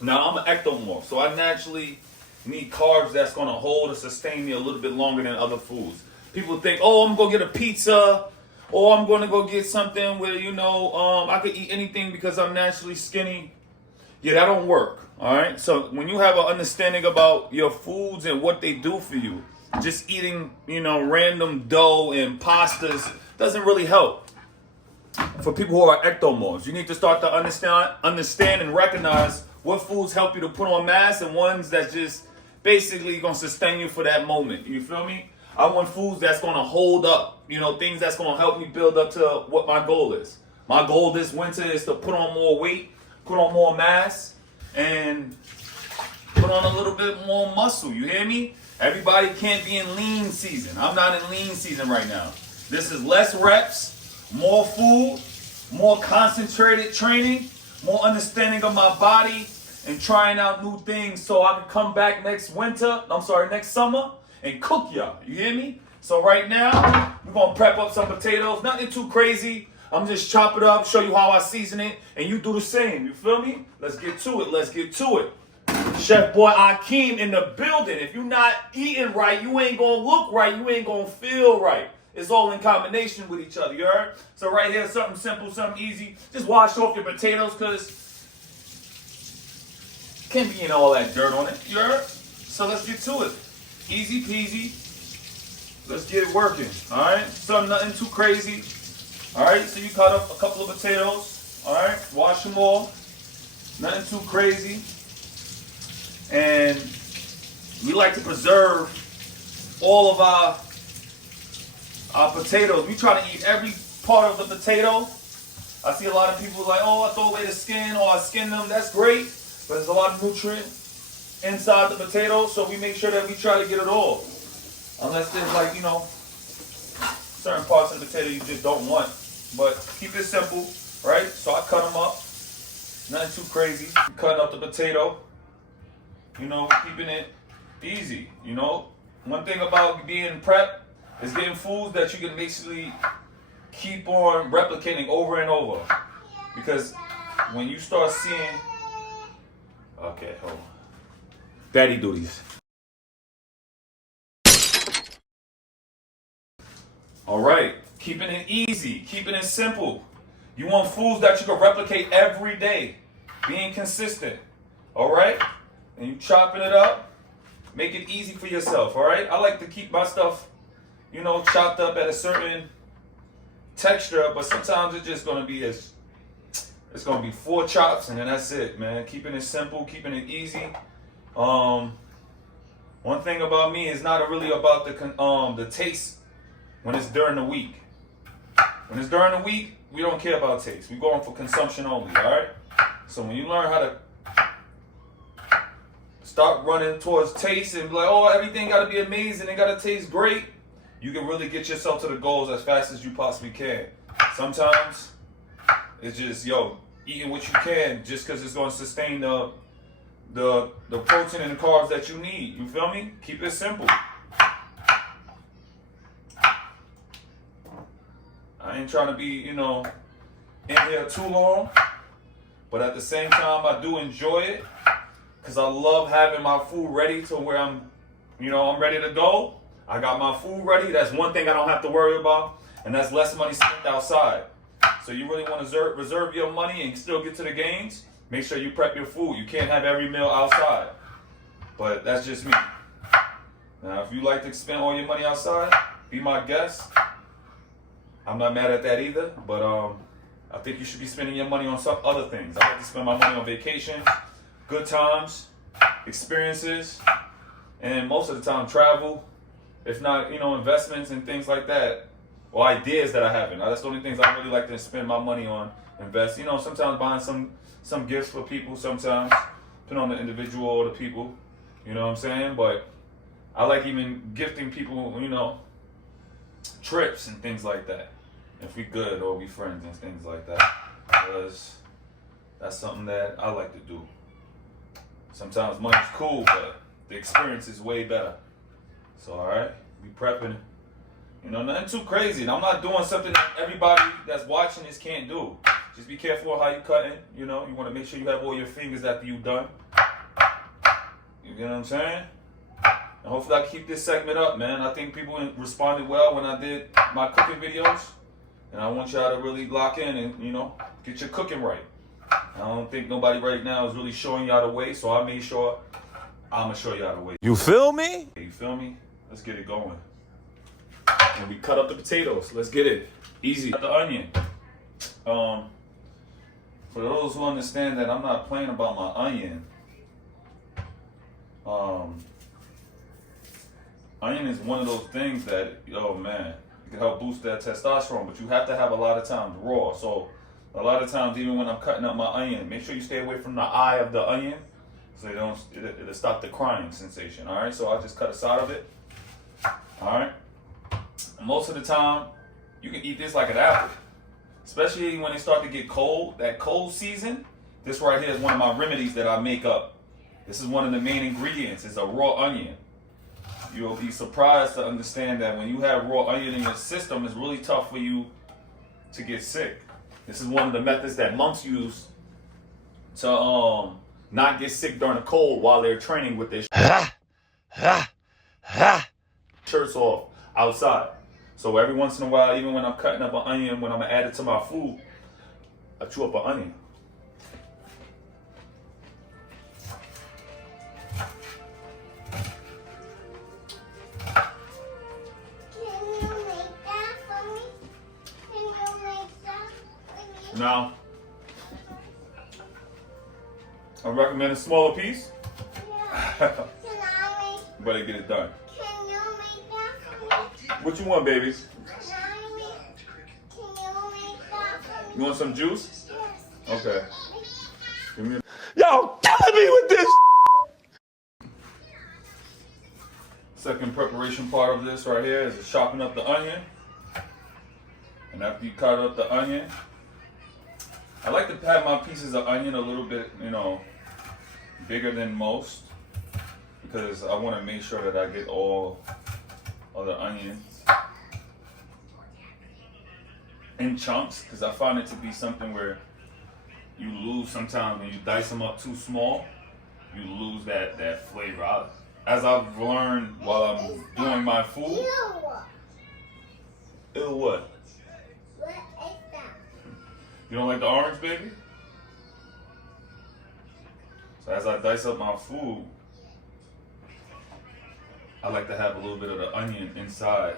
Now, I'm an ectomorph, so I naturally need carbs that's going to hold or sustain me a little bit longer than other foods. People think, oh, I'm going to get a pizza, or I'm going to go get something where, I could eat anything because I'm naturally skinny. Yeah, that don't work, all right? So when you have an understanding about your foods and what they do for you, just eating, random dough and pastas doesn't really help. For people who are ectomorphs, you need to start to understand and recognize what foods help you to put on mass and ones that just basically gonna sustain you for that moment. You feel me? I want foods that's gonna hold up, things that's gonna help me build up to what my goal is. My goal this winter is to put on more weight, put on more mass, and put on a little bit more muscle. You hear me? Everybody can't be in lean season. I'm not in lean season right now. This is less reps, more food, more concentrated training, more understanding of my body, and trying out new things so I can come back next summer and cook y'all. You hear me? So right now, we're going to prep up some potatoes. Nothing too crazy. I'm just chop it up, show you how I season it, and you do the same. You feel me? Let's get to it. Chef boy Akeem in the building. If you're not eating right, you ain't going to look right. You ain't going to feel right. It's all in combination with each other, you heard? So right here, something simple, something easy. Just wash off your potatoes because can't be all that dirt on it, you heard? So let's get to it. Easy peasy. Let's get it working, all right? So nothing too crazy. All right, so you cut up a couple of potatoes, all right? Wash them off. Nothing too crazy. And we like to preserve all of our potatoes. We try to eat every part of the potato. I see a lot of people like, oh, I throw away the skin or I skin them. That's great, but there's a lot of nutrient inside the potato, so we make sure that we try to get it all. Unless there's certain parts of the potato you just don't want. But keep it simple, right? So I cut them up. Nothing too crazy. Cutting up the potato. Keeping it easy. One thing about being prep is getting foods that you can basically keep on replicating over and over. Because when you start seeing... Okay, hold on. Daddy duties. All right. Keeping it easy. Keeping it simple. You want foods that you can replicate every day. Being consistent. All right? And you chopping it up. Make it easy for yourself. All right? I like to keep my stuff chopped up at a certain texture, but sometimes it's just gonna be it's gonna be 4 chops and then that's it, man. Keeping it simple, keeping it easy. One thing about me is not really about the taste when it's during the week. When it's during the week, we don't care about taste. We're going for consumption only, all right? So when you learn how to start running towards taste and be like, oh, everything got to be amazing, it got to taste great, you can really get yourself to the goals as fast as you possibly can. Sometimes it's just, eating what you can just because it's going to sustain the protein and the carbs that you need. You feel me? Keep it simple. I ain't trying to be, in here too long, but at the same time, I do enjoy it because I love having my food ready to where I'm ready to go. I got my food ready. That's one thing I don't have to worry about, and that's less money spent outside. So you really want to reserve your money and still get to the games? Make sure you prep your food. You can't have every meal outside, but that's just me. Now, if you like to spend all your money outside, be my guest. I'm not mad at that either, but I think you should be spending your money on some other things. I like to spend my money on vacation, good times, experiences, and most of the time travel. If not, investments and things like that, or ideas that I have. That's the only things I really like to spend my money on, invest. Sometimes buying some gifts for people, sometimes, depending on the individual or the people, you know what I'm saying? But I like even gifting people, trips and things like that. If we good or we friends and things like that. Because that's something that I like to do. Sometimes money's cool, but the experience is way better. So, all right, be prepping. Nothing too crazy. And I'm not doing something that everybody that's watching this can't do. Just be careful how you're cutting. You know, you want to make sure you have all your fingers after you're done. You get what I'm saying? And hopefully I keep this segment up, man. I think people responded well when I did my cooking videos. And I want y'all to really lock in and, you know, get your cooking right. I don't think nobody right now is really showing y'all the way, so I made sure I'm going to show y'all the way. You feel me? You feel me? Let's get it going. And we cut up the potatoes. Let's get it. Easy. The onion. For those who understand that I'm not playing about my onion, onion is one of those things that, oh man, it can help boost that testosterone, but you have to have a lot of times raw. So a lot of times, even when I'm cutting up my onion, make sure you stay away from the eye of the onion so it'll stop the crying sensation. All right, so I just cut a side of it. All right. Most of the time, you can eat this like an apple, especially when it start to get cold. That cold season, this right here is one of my remedies that I make up. This is one of the main ingredients. It's a raw onion. You'll be surprised to understand that when you have raw onion in your system, it's really tough for you to get sick. This is one of the methods that monks use to not get sick during the cold while they're training with their shirts off outside. So every once in a while, even when I'm cutting up an onion, when I'm gonna add it to my food, I chew up an onion. Now, I recommend a smaller piece. Yeah. Better get it done. Can you make that for me? What you want, baby? Can you make that for me? You want some juice? Yes. Okay. Give me a... Y'all killing me with this. Second preparation part of this right here is to chopping up the onion. And after you cut up the onion, I like to have my pieces of onion a little bit, you know, bigger than most, because I want to make sure that I get all of the onion in chunks, because I find it to be something where you lose sometimes when you dice them up too small, you lose that flavor. As I've learned while I'm doing my food. Ew, what? What is that? You don't like the orange, baby? So as I dice up my food, I like to have a little bit of the onion inside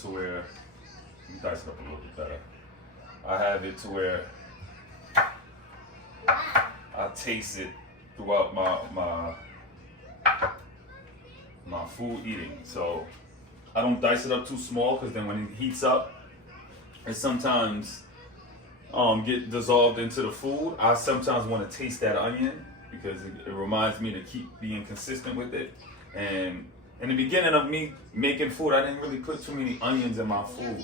to where, you dice it up a little bit better. I have it to where I taste it throughout my food eating. So I don't dice it up too small, because then when it heats up, it sometimes get dissolved into the food. I sometimes want to taste that onion because it reminds me to keep being consistent with it. And in the beginning of me making food, I didn't really put too many onions in my food.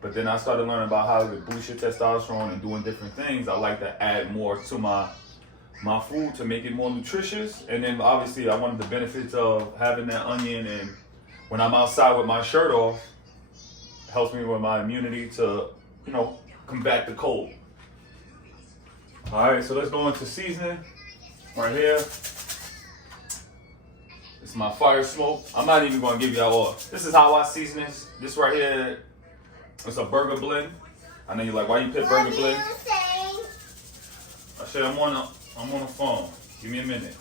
But then I started learning about how to boost your testosterone and doing different things. I like to add more to my food to make it more nutritious. And then obviously I wanted the benefits of having that onion, and when I'm outside with my shirt off, it helps me with my immunity to, you know, combat the cold. All right, so let's go into seasoning right here. It's my fire smoke. I'm not even gonna give y'all all. This is how I season this. This right here, it's a burger blend. I know you're like, why you pick burger blend? I said I'm on the phone. Give me a minute.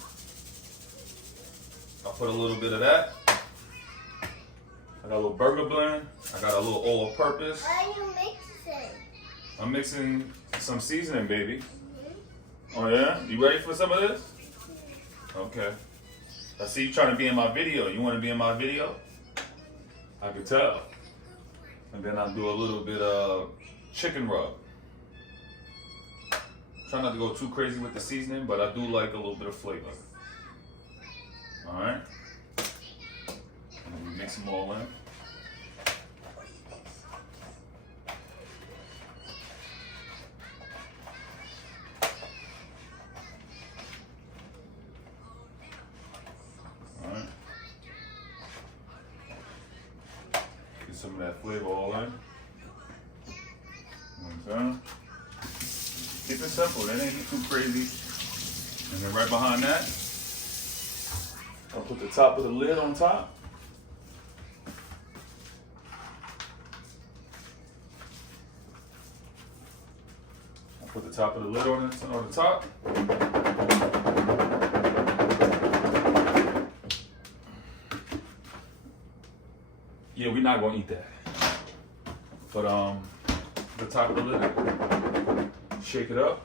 I'll put a little bit of that. I got a little burger blend. I got a little all-purpose. What are you mixing? I'm mixing some seasoning, baby. Oh yeah? You ready for some of this? Okay. I see you trying to be in my video. You want to be in my video? I can tell. And then I'll do a little bit of chicken rub. Try not to go too crazy with the seasoning, but I do like a little bit of flavor. All right. And then we mix them all in. All right. Get some of that flavor all in. You know what I'm saying? Keep it simple. That ain't too crazy. And then right behind that, I'll put the top of the lid on top. I'll put the top of the lid on the top. Yeah, we're not gonna eat that. But the top of the lid, shake it up.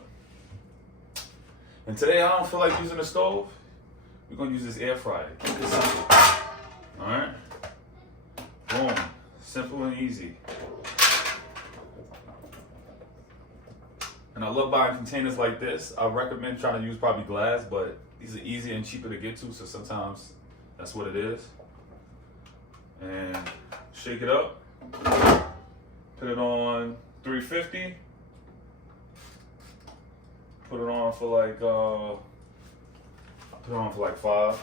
And today I don't feel like using the stove. We're gonna use this air fryer. Keep it simple. All right. Boom. Simple and easy. And I love buying containers like this. I recommend trying to use probably glass, but these are easier and cheaper to get to, so sometimes that's what it is. And shake it up. Put it on 350. Put it on for like put it on for like 5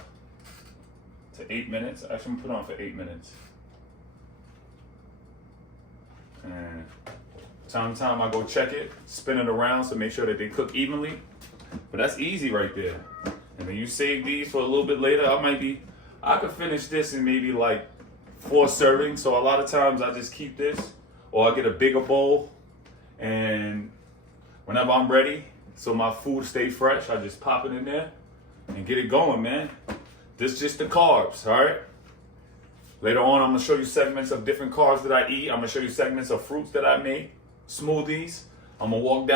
to 8 minutes. Actually, I'm gonna put it on for 8 minutes. And time to time I go check it, spin it around to make sure that they cook evenly. But that's easy right there. And then you save these for a little bit later. I could finish this in maybe like 4 servings. So a lot of times I just keep this, or I get a bigger bowl, and whenever I'm ready, so my food stay fresh, I just pop it in there and get it going, man. This is just the carbs, all right? Later on, I'm gonna show you segments of different carbs that I eat. I'm gonna show you segments of fruits that I make, smoothies. I'm gonna walk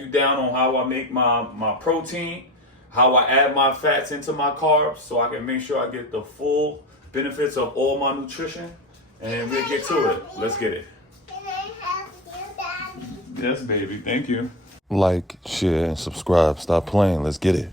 you down on how I make my protein, how I add my fats into my carbs, so I can make sure I get the full benefits of all my nutrition. And we'll get to it. Let's get it. Can I have you, Daddy? Yes, baby. Thank you. Like, share, and subscribe. Stop playing. Let's get it.